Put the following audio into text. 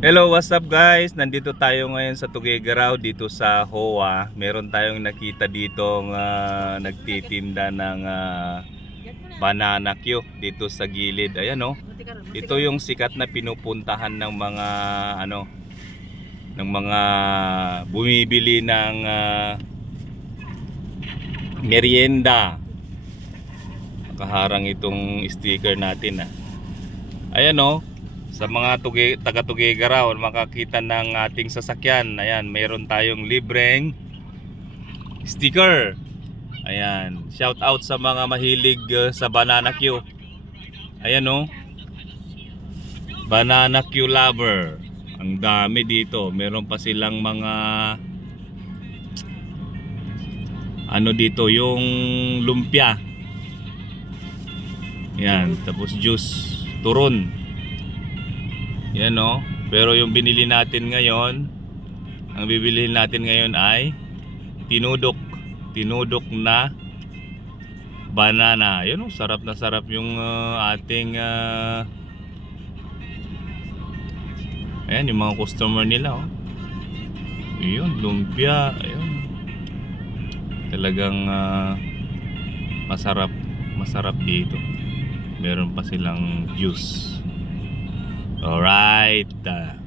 Hello, what's up guys? Nandito tayo ngayon sa Tuguegarao dito sa Hoa. Meron tayong nakita dito nagtitinda ng banana Q dito sa gilid. Ayan oh. Ito yung sikat na pinupuntahan ng mga ng mga bumibili ng merienda. Nakaharang itong sticker natin Ayan oh. Sa mga taga Tuguegarao, makakita ng ating sasakyan. Ayan, mayroon tayong libreng sticker. Ayan, shout out sa mga mahilig sa banana Q. Ayan oh. Banana Q lover. Ang dami dito. Meron pa silang mga dito, yung lumpia. Ayan, tapos juice, turon. Yan o. Pero yung binili natin ngayon, ang bibilihin natin ngayon ay tinudok. Tinudok na banana. Yan o, sarap na sarap yung ating ayan, yung mga customer nila o. Yun, lumpia. Ayun. Talagang masarap dito. Meron pa silang juice. Alright.